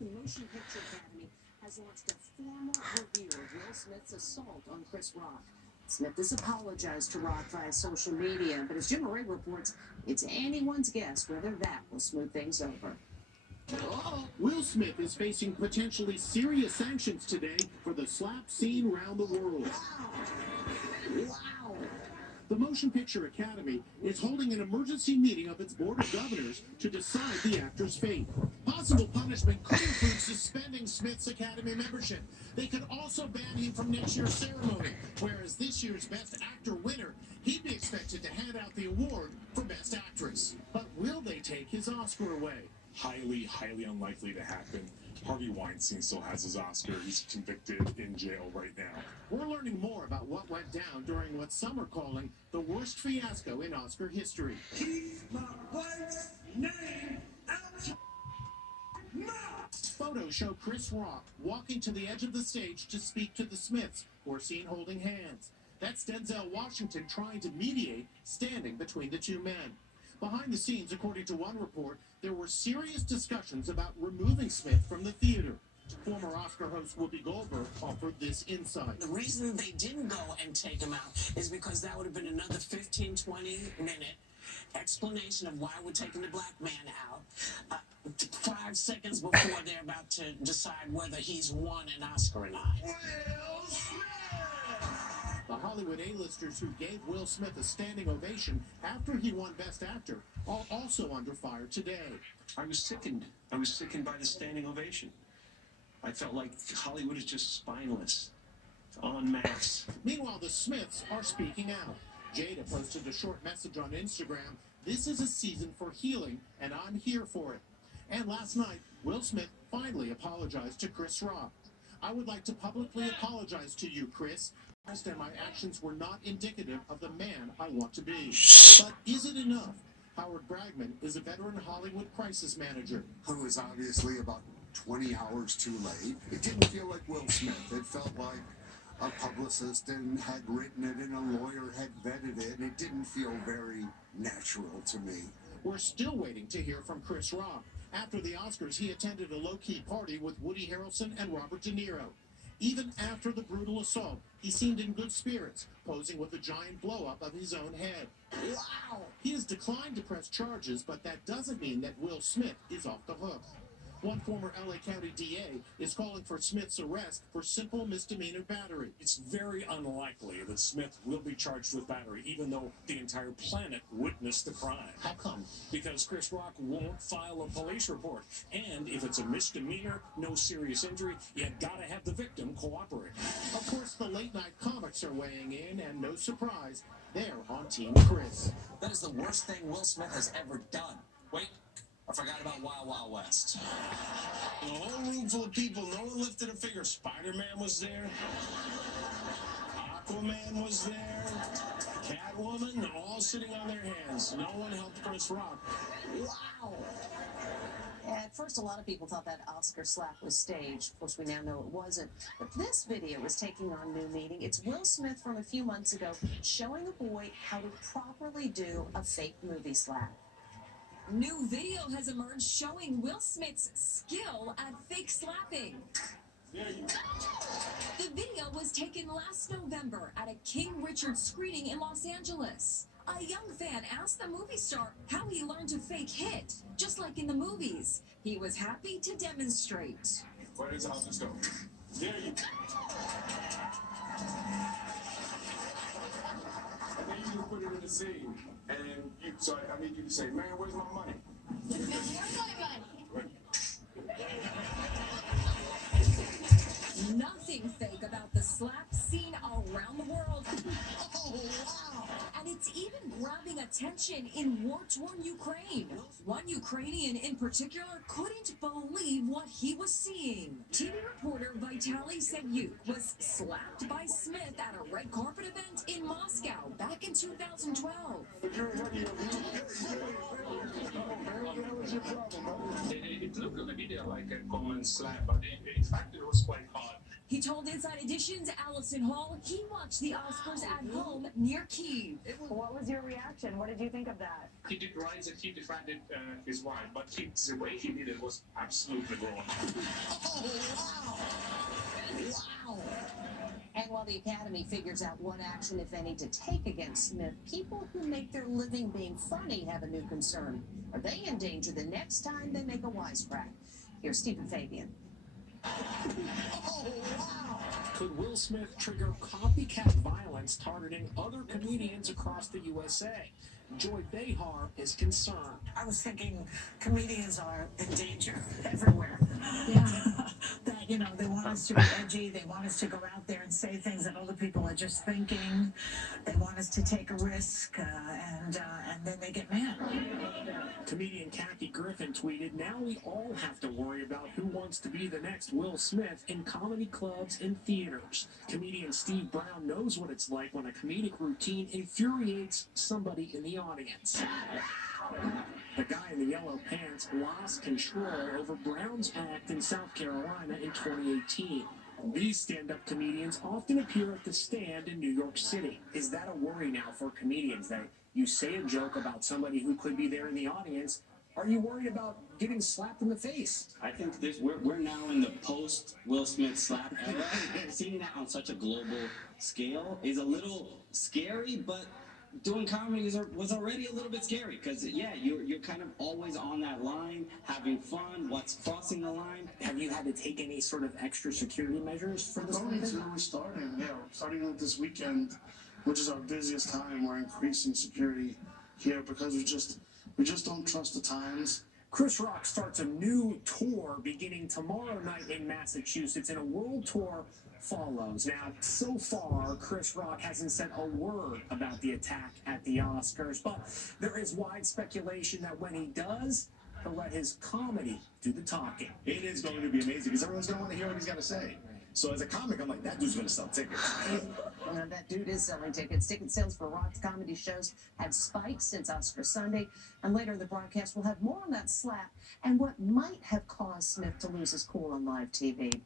The Motion Picture Academy has launched a formal review of Will Smith's assault on Chris Rock. Smith has apologized to Rock via social media, but as Jim Murray reports, it's anyone's guess whether that will smooth things over. Will Smith is facing potentially serious sanctions today for the slap seen around the world. Wow. The Motion Picture Academy is holding an emergency meeting of its board of governors to decide the actor's fate. Possible punishment could include suspending Smith's Academy membership. They could also ban him from next year's ceremony, whereas this year's Best Actor winner, he'd be expected to hand out the award for Best Actress. But will they take his Oscar away? Highly unlikely to happen. Harvey Weinstein still has his Oscar. He's convicted in jail right now. We're learning more about what went down during what some are calling the worst fiasco in Oscar history. Keep my wife's name out your mouth. Photos show Chris Rock walking to the edge of the stage to speak to the Smiths, who are seen holding hands. That's Denzel Washington trying to mediate, standing between the two men. Behind the scenes, according to one report, there were serious discussions about removing Smith from the theater. Former Oscar host Whoopi Goldberg offered this insight. The reason they didn't go and take him out is because that would have been another 15, 20-minute explanation of why we're taking the black man out. 5 seconds before they're about to decide whether he's won an Oscar or not. Will Smith! The Hollywood A-listers who gave Will Smith a standing ovation after he won Best Actor are also under fire today. I was sickened. I was sickened by the standing ovation. I felt like Hollywood is just spineless, en masse. Meanwhile, the Smiths are speaking out. Jada posted a short message on Instagram. This is a season for healing, and I'm here for it. And last night, Will Smith finally apologized to Chris Rock. I would like to publicly apologize to you, Chris. And my actions were not indicative of the man I want to be. But is it enough? Howard Bragman is a veteran Hollywood crisis manager. Who is obviously about 20 hours too late. It didn't feel like Will Smith. It felt like a publicist and had written it and a lawyer had vetted it. It didn't feel very natural to me. We're still waiting to hear from Chris Rock. After the Oscars, he attended a low-key party with Woody Harrelson and Robert De Niro. Even after the brutal assault, he seemed in good spirits, posing with a giant blow-up of his own head. Wow! He has declined to press charges, but that doesn't mean that Will Smith is off the hook. One former LA County DA is calling for Smith's arrest for simple misdemeanor battery. It's very unlikely that Smith will be charged with battery, even though the entire planet witnessed the crime. How come? Because Chris Rock won't file a police report. And if it's a misdemeanor, no serious injury, you gotta have the victim cooperate. Of course, the late-night comics are weighing in, and no surprise, they're on Team Chris. That is the worst thing Will Smith has ever done. Wait, I forgot about Wild Wild West. A whole room full of people, no one lifted a finger. Spider-Man was there. Aquaman was there. Catwoman, all sitting on their hands. No one helped Chris Rock. Wow! At first, a lot of people thought that Oscar slap was staged. Of course, we now know it wasn't. But this video is taking on new meaning. It's Will Smith from a few months ago showing a boy how to properly do a fake movie slap. New video has emerged showing Will Smith's skill at fake slapping. The video was taken last November at a King Richard screening in Los Angeles. A young fan asked the movie star how he learned to fake hit, just like in the movies. He was happy to demonstrate. Where does houses go? There you go. And then you just put it in the scene. And you, so I need you to say, man, where's my money? Where's my money? Nothing fake about the slap seen around the world. Oh, wow! And it's even grabbing attention in war-torn Ukraine. One Ukrainian in particular couldn't believe what he was seeing. TV reporter Vitaly Sedyuk was slapped by Smith at a red carpet event in Moscow back in 2012. It looked on the video like a common slap, but in fact it was quite hard. He told Inside Edition's Allison Hall he watched the Oscars at home near Kyiv. What was your reaction? What did you think of that? He did right that he defended his wife, but the way he did it was absolutely wrong. Wow. And while the Academy figures out what action, if any, to take against Smith, people who make their living being funny have a new concern. Are they in danger the next time they make a wisecrack? Here's Stephen Fabian. Could Will Smith trigger copycat violence targeting other comedians across the USA? Joy Behar is concerned. I was thinking comedians are in danger everywhere. Yeah. That, they want us to be edgy. They want us to go out there and say things that other people are just thinking. They want us to take a risk, and then they get mad. Comedian Kathy Griffin tweeted, "Now we all have to worry about who wants to be the next Will Smith in comedy clubs and theaters." Comedian Steve Brown knows what it's like when a comedic routine infuriates somebody in the audience. The guy in the yellow pants lost control over Brown's act in South Carolina in 2018. These stand-up comedians often appear at the Stand in New York City. Is that a worry now for comedians, that you say a joke about somebody who could be there in the audience? Are you worried about getting slapped in the face? I think we're now in the post Will Smith slap era. Seeing that on such a global scale is a little scary, but doing comedy was already a little bit scary because you're kind of always on that line, having fun. What's crossing the line? Have you had to take any sort of extra security measures for this? We're starting with this weekend, which is our busiest time. We're increasing security here because we just don't trust the times. Chris Rock starts a new tour beginning tomorrow night in Massachusetts, and a world tour follows. Now, so far, Chris Rock hasn't said a word about the attack at the Oscars, but there is wide speculation that when he does, he'll let his comedy do the talking. It is going to be amazing because everyone's going to want to hear what he's got to say. So as a comic, I'm like, that dude's going to sell tickets. That dude is selling tickets. Ticket sales for Rock's comedy shows have spiked since Oscar Sunday. And later in the broadcast, we'll have more on that slap and what might have caused Smith to lose his cool on live TV.